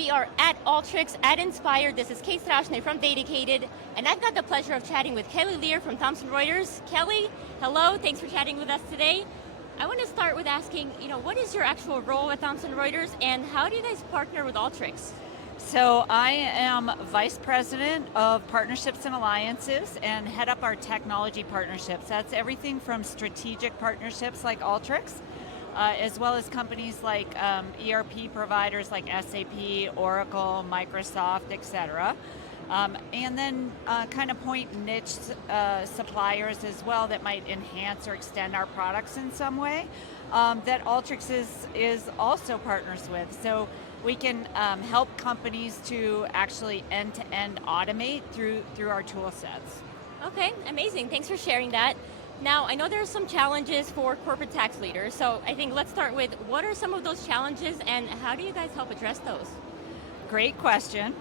we are at Alteryx, at Inspire. This is Strachnyi from DATAcated, and I've got the pleasure of chatting with Kelley Lear from Thomson Reuters. Kelley, hello, thanks for chatting with us today. I want to start with asking, what is your actual role at Thomson Reuters, and how do you guys partner with Alteryx? So I am Vice President of Partnerships and Alliances and head up our technology partnerships. That's everything from strategic partnerships like Alteryx, as well as companies like ERP providers like SAP, Oracle, Microsoft, etc. And then kind of point niche suppliers as well that might enhance or extend our products in some way that Alteryx is also partners with. So we can help companies to actually end-to-end automate through our tool sets. Okay, amazing, thanks for sharing that. Now, I know there are some challenges for corporate tax leaders, so I think let's start with what are some of those challenges and how do you guys help address those? Great question.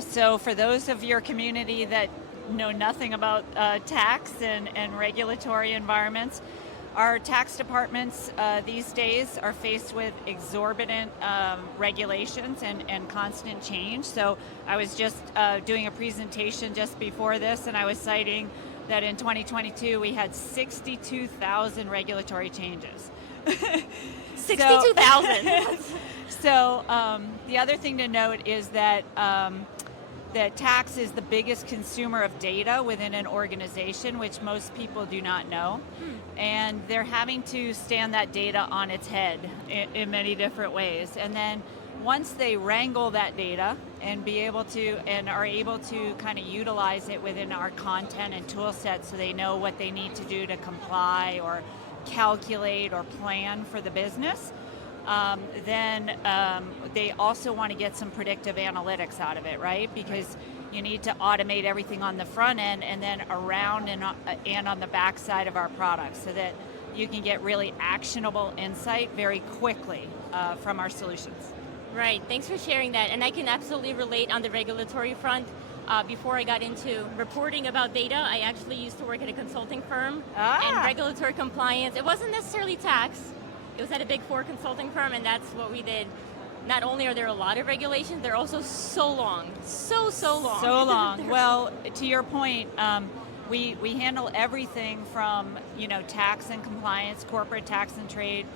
So for those of your community that know nothing about tax and regulatory environments, our tax departments these days are faced with exorbitant regulations and constant change. So I was just doing a presentation just before this, and I was citing that in 2022 we had 62,000 regulatory changes. 62,000! So the other thing to note is that that tax is the biggest consumer of data within an organization, which most people do not know. And they're having to stand that data on its head in many different ways. And then once they wrangle that data and are able to kind of utilize it within our content and tool set so they know what they need to do to comply or calculate or plan for the business, then they also want to get some predictive analytics out of it, right? Because you need to automate everything on the front end and then around and on the back side of our products so that you can get really actionable insight very quickly from our solutions. Right, thanks for sharing that. And I can absolutely relate on the regulatory front. Before I got into reporting about data, I actually used to work at a consulting firm and regulatory compliance. It wasn't necessarily tax. It was at a Big Four consulting firm, and that's what we did. Not only are there a lot of regulations, they're also so long. So long. So long. Well, to your point, we handle everything from tax and compliance, corporate tax and trade.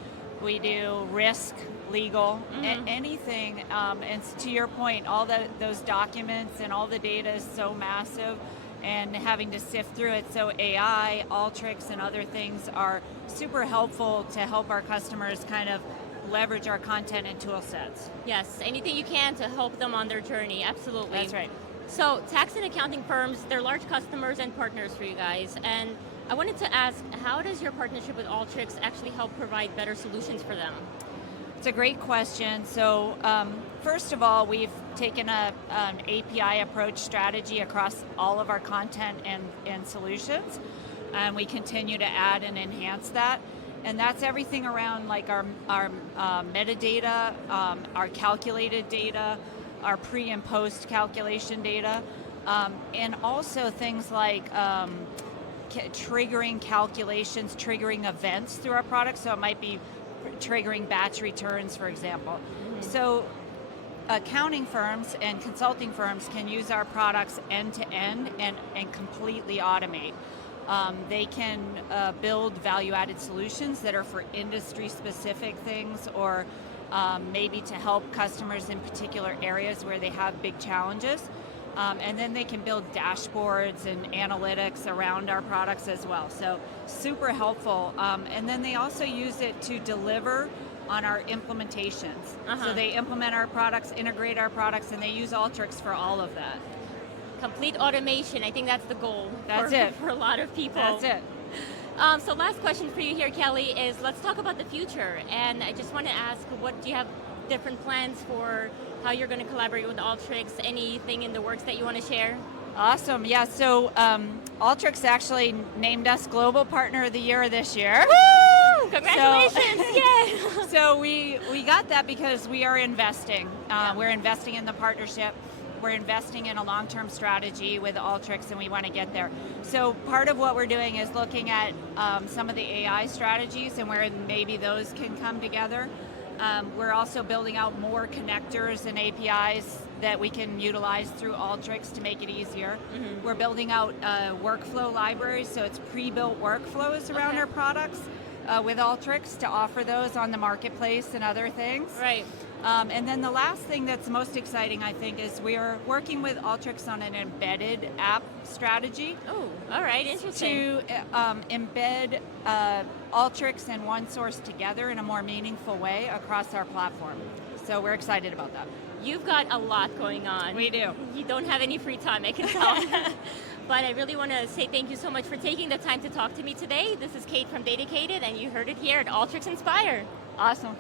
We do risk, legal, anything. And to your point, all those documents and all the data is so massive and having to sift through it. So AI, Alteryx, and other things are super helpful to help our customers kind of leverage our content and tool sets. Yes, anything you can to help them on their journey, absolutely. That's right. So tax and accounting firms, they're large customers and partners for you guys. And I wanted to ask, how does your partnership with Alteryx actually help provide better solutions for them? It's a great question. So first of all, we've taken an API approach strategy across all of our content and solutions, and we continue to add and enhance that. And that's everything around like our metadata, our calculated data, our pre and post calculation data, and also things like triggering calculations, triggering events through our products. So it might be triggering batch returns, for example. So accounting firms and consulting firms can use our products end to end and completely automate. They can build value-added solutions that are for industry-specific things or maybe to help customers in particular areas where they have big challenges. And then they can build dashboards and analytics around our products as well. So super helpful. And then they also use it to deliver on our implementations. So they implement our products, integrate our products, and they use Alteryx for all of that. Complete automation, I think that's the goal. That's it. For a lot of people. That's it. So last question for you here, Kelley, is let's talk about the future. And I just want to ask, what do you have different plans for how you're going to collaborate with Alteryx? Anything in the works that you want to share? Awesome, yeah, so Alteryx actually named us Global Partner of the Year this year. Woo! Congratulations, yay! So we got that because we are investing. We're investing in the partnership. We're investing in a long-term strategy with Alteryx, and we want to get there. So part of what we're doing is looking at some of the AI strategies and where maybe those can come together. We're also building out more connectors and APIs that we can utilize through Alteryx to make it easier. We're building out workflow libraries, so it's pre-built workflows around our products with Alteryx to offer those on the marketplace and other things. Right. And then the last thing that's most exciting, I think, is we are working with Alteryx on an embedded app strategy. Oh, all right, interesting. To embed Alteryx and OneSource together in a more meaningful way across our platform. So we're excited about that. You've got a lot going on. We do. You don't have any free time, I can tell. But I really want to say thank you so much for taking the time to talk to me today. This is Kate from DATAcated, and you heard it here at Alteryx Inspire. Awesome.